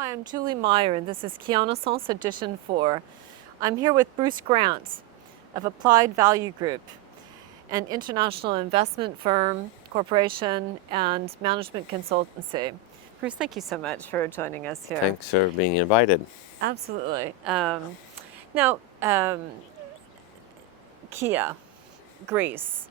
Hi, I'm Julie Meyer, and this is Keanaissance Edition 4. I'm here with Bruce Grant of Applied Value Group, an international investment firm, corporation, and management consultancy. Bruce, thank you so much for joining us here. Thanks for being invited. Absolutely. Now, Kia, Greece.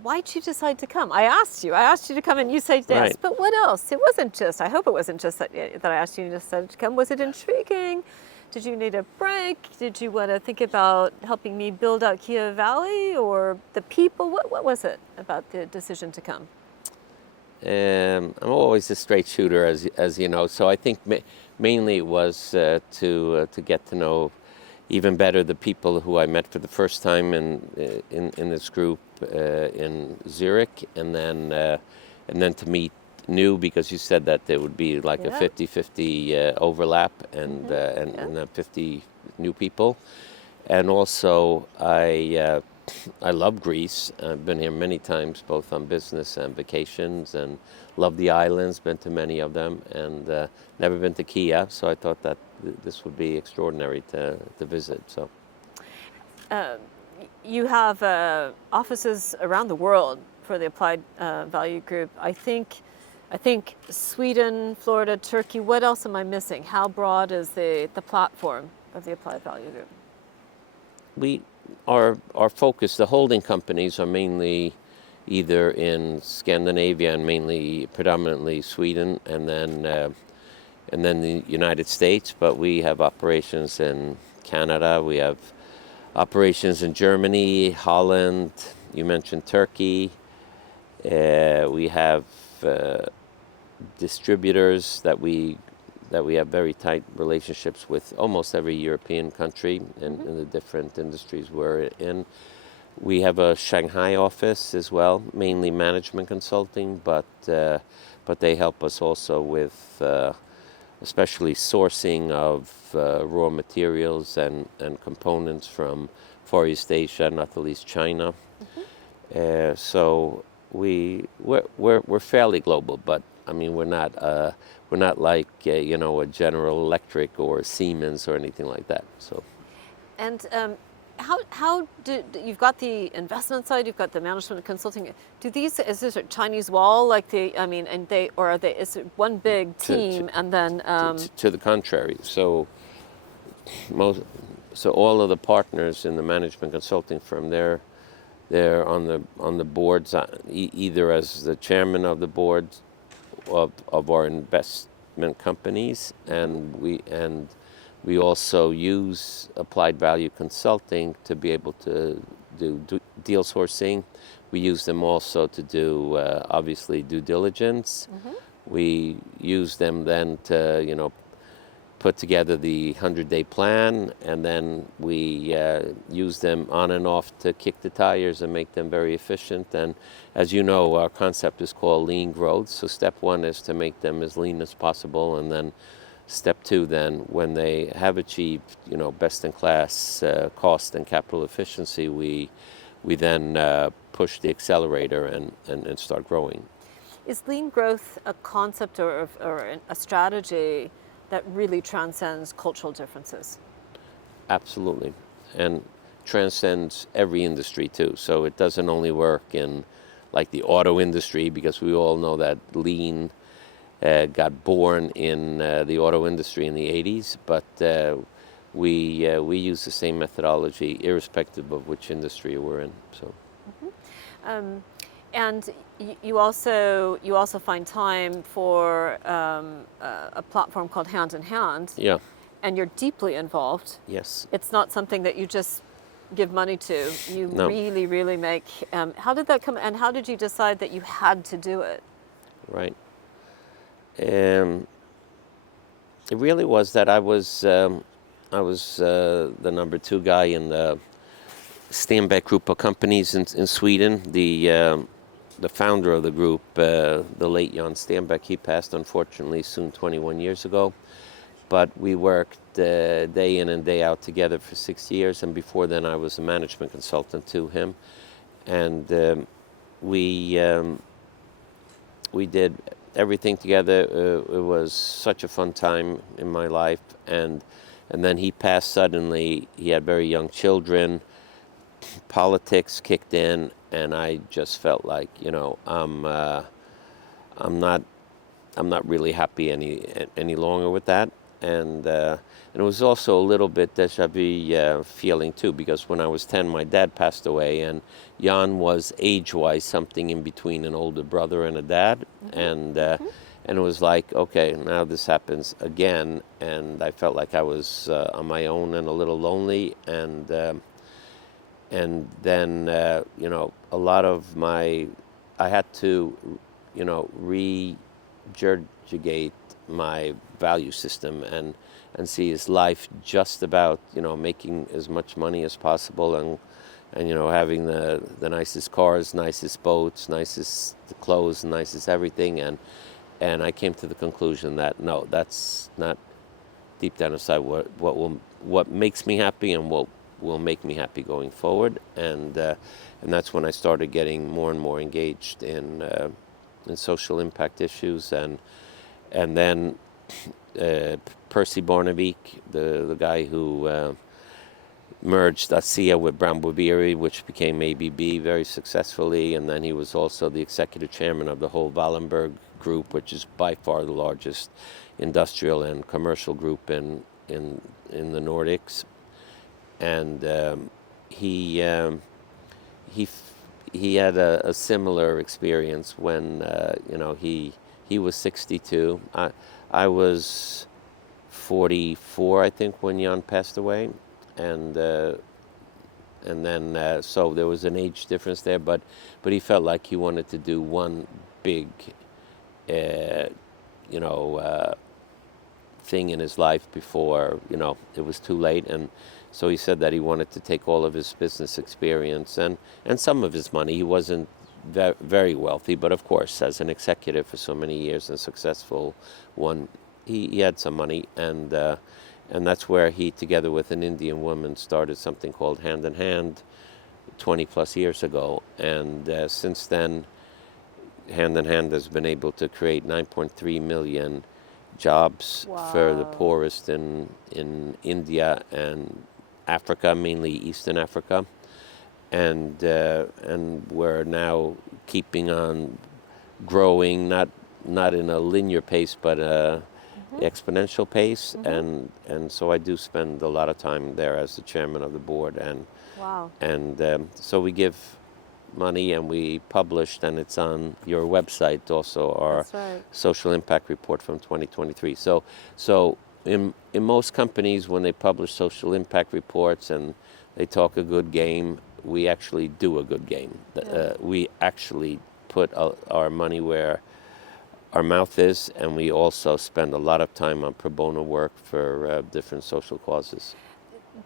Why'd you decide to come? I asked you to come and you said yes, Right. but what else? It wasn't just, I hope it wasn't just that I asked you and you decided to come. Was it intriguing? Did you need a break? Did you want to think about helping me build out Kia Valley or the people? What was it about the decision to come? I'm always a straight shooter, as you know, so I think mainly it was to get to know even better the people who I met for the first time in this group in Zurich, and then to meet new, because you said that there would be like a 50-50 overlap and 50 new people. And also I love Greece. I've been here many times, both on business and vacations, and love the islands, been to many of them, and never been to Kia, so I thought that this would be extraordinary to visit. So, you have offices around the world for the Applied Value Group. I think Sweden, Florida, Turkey. What else am I missing? How broad is the platform of the Applied Value Group? Our focus, the holding companies, are mainly either in Scandinavia and predominantly Sweden, and then the United States. But we have operations in Canada. We have operations in Germany, Holland. You mentioned Turkey. We have distributors that we have very tight relationships with almost every European country in the different industries we're in. We have a Shanghai office as well, mainly management consulting, but they help us also with especially sourcing of raw materials and components from Far East Asia, not the least China. So we're fairly global, but I mean we're not like a General Electric or Siemens or anything like that. So, and how do you've got the investment side, you've got the management consulting. Is this a Chinese wall like is it one big team and then to the contrary? So all of the partners in the management consulting firm, they're on the boards, either as the chairman of the board of our investment companies, and we also use Applied Value Consulting to be able to do deal sourcing. We use them also to do obviously due diligence. We use them then to put together the 100-day plan, and then we use them on and off to kick the tires and make them very efficient. And as you know, our concept is called lean growth. So step one is to make them as lean as possible, and then step two, then when they have achieved best-in-class cost and capital efficiency, we then push the accelerator and start growing. Is lean growth a concept or a strategy that really transcends cultural differences? Absolutely, and transcends every industry too. So it doesn't only work in like the auto industry, because we all know that lean got born in the auto industry in the 80s, but we use the same methodology irrespective of which industry we're in. So. And you also find time for a platform called Hand in Hand. Yeah. And you're deeply involved. Yes. It's not something that you just give money to. You No. really make. How did that come? And how did you decide that you had to do it? Right. It really was that I was the number 2 guy in the Stenbeck group of companies in Sweden. The founder of the group, the late Jan Stenbeck, he passed unfortunately soon 21 years ago. But we worked day in and day out together for 6 years, and before then I was a management consultant to him. And we did everything together. It was such a fun time in my life, and then he passed suddenly. He had very young children. Politics kicked in, and I just felt like, I'm not really happy any longer with that, and it was also a little bit déjà vu feeling too, because when I was 10, my dad passed away, and Jan was age-wise something in between an older brother and a dad, and it was like, okay, now this happens again, and I felt like I was on my own and a little lonely, and then a lot of I had to regurgitate my value system and see his life just about making as much money as possible, and having the nicest cars, nicest boats, nicest clothes, nicest everything, and I came to the conclusion that no, that's not deep down inside what makes me happy and what will make me happy going forward, and that's when I started getting more and more engaged in social impact issues, and then Percy Barnaby, the guy who merged ASEA with Brown Boveri, which became ABB very successfully, and then he was also the executive chairman of the whole Wallenberg group, which is by far the largest industrial and commercial group in the Nordics. And he had a similar experience when he was 62. I was 44, I think, when Jan passed away, and then so there was an age difference there. But he felt like he wanted to do one big, thing in his life before it was too late, and so he said that he wanted to take all of his business experience and some of his money. He wasn't very wealthy, but of course, as an executive for so many years and successful one, he had some money, and that's where he, together with an Indian woman, started something called Hand in Hand 20 plus years ago, and since then, Hand in Hand has been able to create 9.3 million jobs for the poorest in India and Africa, mainly Eastern Africa, and we're now keeping on growing, not in a linear pace, but exponential pace, and so I do spend a lot of time there as the chairman of the board, and so we give money, and we published, and it's on your website also, our social impact report from 2023. So in most companies, when they publish social impact reports and they talk a good game, we actually do a good game. We actually put our money where our mouth is, and we also spend a lot of time on pro bono work for different social causes.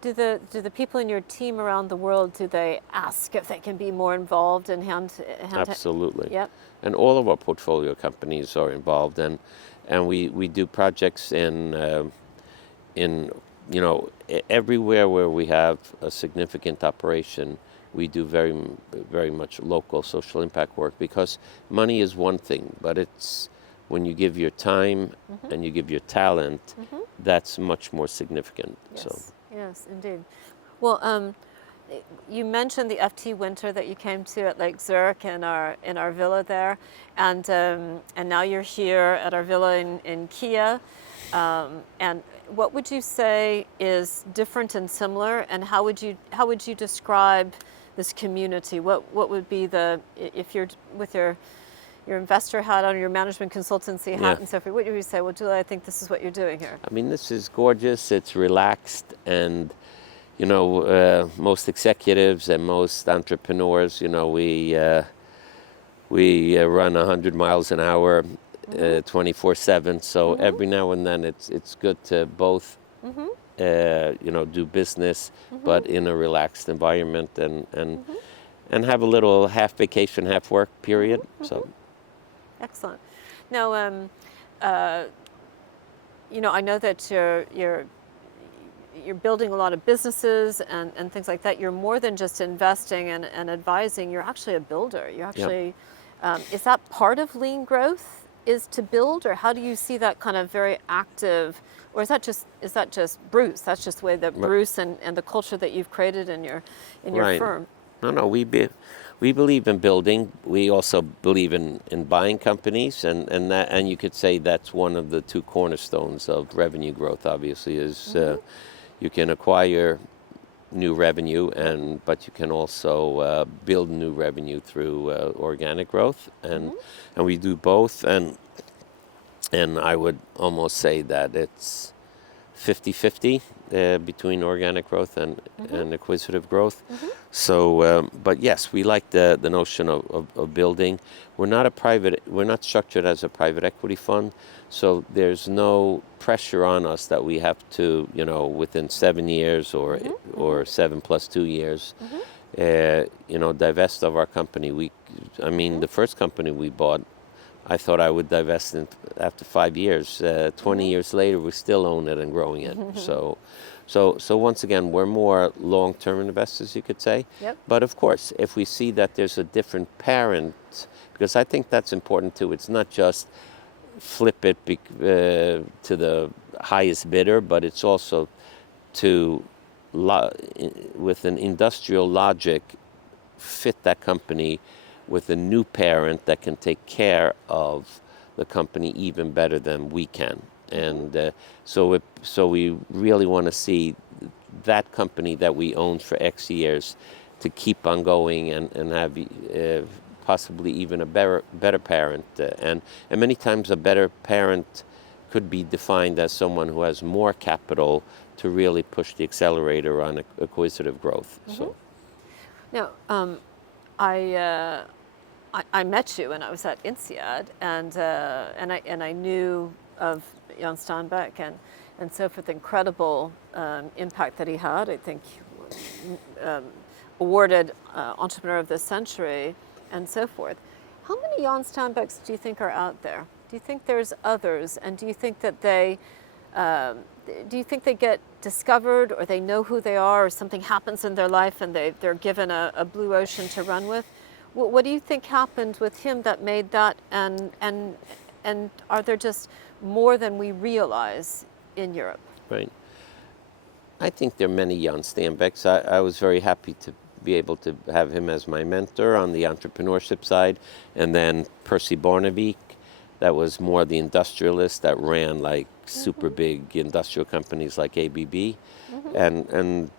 Do the people in your team around the world, do they ask if they can be more involved in hand? Absolutely. Yep. And all of our portfolio companies are involved, and we do projects in everywhere where we have a significant operation. We do very, very much local social impact work, because money is one thing, but it's when you give your time and you give your talent, that's much more significant. Yes. So. Yes, indeed. Well, you mentioned the FT winter that you came to at Lake Zurich in our villa there, and now you're here at our villa in Kia. And what would you say is different and similar, and how would you describe this community? What would be if you're with your investor hat on, your management consultancy hat and so forth, what would you say? Well, Julie, I think this is what you're doing here. I mean, this is gorgeous. It's relaxed, and most executives and most entrepreneurs, we run 100 miles an hour, 24/7. So every now and then, it's good to both, do business, but in a relaxed environment, and have a little half vacation, half work period. So. Excellent. Now, I know that you're building a lot of businesses and things like that. You're more than just investing and advising. You're actually a builder. You're actually, is that part of lean growth? is to build, or how do you see that kind of very active, or is that just Bruce? That's just the way that Bruce and the culture that you've created in your Right. firm. No, we believe in building. We also believe in buying companies, and you could say that's one of the two cornerstones of revenue growth. Obviously, is you can acquire new revenue, but you can also build new revenue through organic growth, and we do both. And I would almost say that it's 50-50 between organic growth and acquisitive growth. So, but yes, we like the notion of building. We're not structured as a private equity fund, so there's no pressure on us that we have to, within 7 years or 7 + 2 years, divest of our company. The first company we bought, I thought I would divest after 5 years. 20 years later, we still own it and growing it. So once again, we're more long-term investors, you could say. Yep. But of course, if we see that there's a different parent, because I think that's important too. It's not just flip it to the highest bidder, but it's also to, with an industrial logic, fit that company with a new parent that can take care of the company even better than we can. And so we really want to see that company that we own for X years to keep on going and have possibly even a better parent. And many times a better parent could be defined as someone who has more capital to really push the accelerator on acquisitive growth. So. Now, I met you when I was at INSEAD, and I knew of Jan Steinbeck and so forth. Incredible impact that he had. I think awarded Entrepreneur of the Century and so forth. How many Jan Steinbecks do you think are out there? Do you think there's others, and do you think that they get discovered, or they know who they are, or something happens in their life and they're given a blue ocean to run with? What do you think happened with him that made that, and are there just more than we realize in Europe? Right. I think there are many Jan Steinbecks. I was very happy to be able to have him as my mentor on the entrepreneurship side, and then Percy Barnevik, that was more the industrialist that ran like super big industrial companies like ABB, and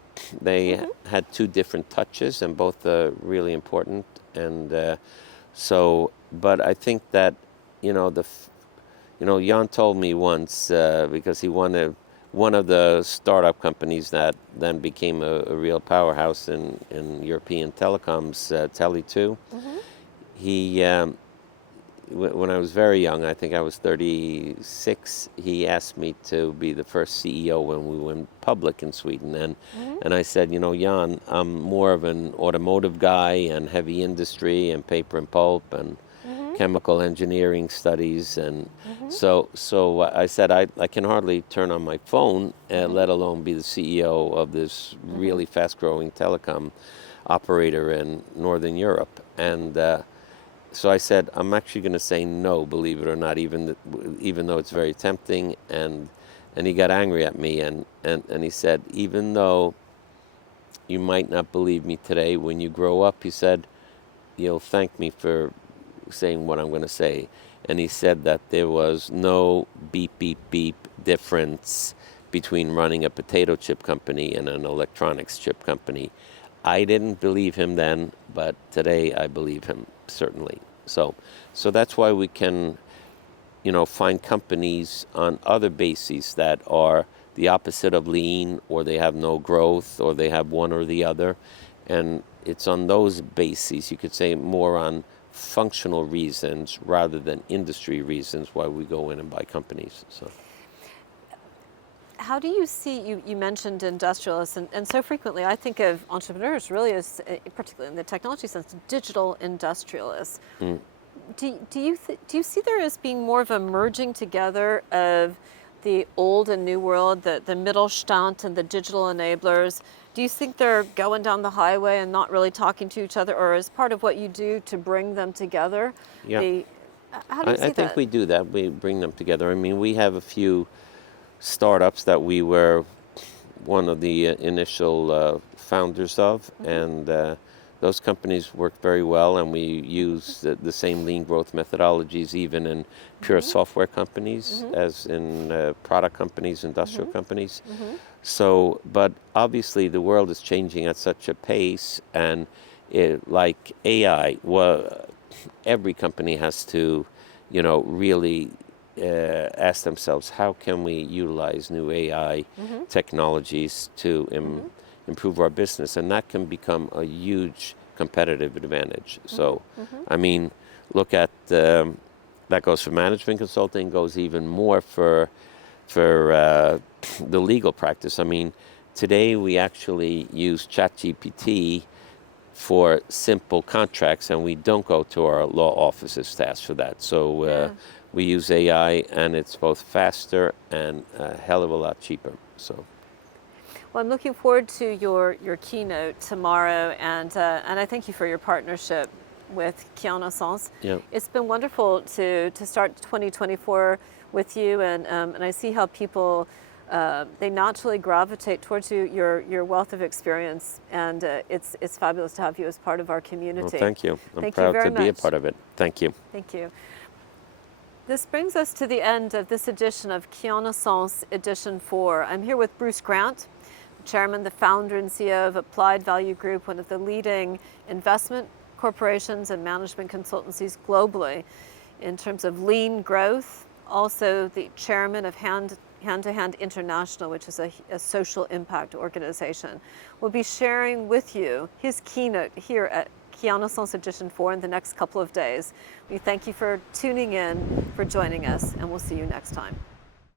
they had two different touches, and both really important. And but I think that Jan told me once, because he won one of the startup companies that then became a real powerhouse in European telecoms, Tele2. He when I was very young, I think I was 36, he asked me to be the first CEO when we went public in Sweden. And I said, Jan, I'm more of an automotive guy and heavy industry and paper and pulp and chemical engineering studies. And so I said, I can hardly turn on my phone, let alone be the CEO of this really fast-growing telecom operator in Northern Europe. And so I said, I'm actually going to say no, believe it or not, even though it's very tempting. And he got angry at me, and he said, even though you might not believe me today, when you grow up, he said, you'll thank me for saying what I'm going to say. And he said that there was no beep, beep, beep difference between running a potato chip company and an electronics chip company. I didn't believe him then, but today I believe him, certainly. So that's why we can, find companies on other bases that are the opposite of lean, or they have no growth, or they have one or the other. And it's on those bases, you could say more on functional reasons rather than industry reasons, why we go in and buy companies. So. How do you see, you mentioned industrialists, and so frequently I think of entrepreneurs really as, particularly in the technology sense, digital industrialists. Do you see there as being more of a merging together of the old and new world, the Mittelstand and the digital enablers? Do you think they're going down the highway and not really talking to each other, or as part of what you do to bring them together? Yeah. How do you see I think that? we do that. We bring them together. I mean, we have a few startups that we were one of the initial founders of, and those companies work very well, and we use the same lean growth methodologies even in pure software companies as in product companies, industrial companies. So, but obviously the world is changing at such a pace, and like AI, well, every company has to, really ask themselves, how can we utilize new AI technologies to improve our business? And that can become a huge competitive advantage. So, I mean, look at that goes for management consulting, goes even more for the legal practice. I mean, today we actually use ChatGPT for simple contracts, and we don't go to our law offices to ask for that. So we use AI, and it's both faster and a hell of a lot cheaper. So. Well, I'm looking forward to your keynote tomorrow, and I thank you for your partnership with Keanaissance. Yeah. It's been wonderful to start 2024 with you, and I see how people they naturally gravitate towards you, your wealth of experience, and it's fabulous to have you as part of our community. Well, thank you. I'm Thank you proud very to be a much. part of it. Thank you. Thank you. This brings us to the end of this edition of Keanaissance Edition 4. I'm here with Bruce Grant, Chairman, the founder and CEO of Applied Value Group, one of the leading investment corporations and management consultancies globally in terms of lean growth. Also the chairman of Hand to Hand International, which is a social impact organization. We'll be sharing with you his keynote here at Keanaissance Edition 4 in the next couple of days. We thank you for tuning in, for joining us, and we'll see you next time.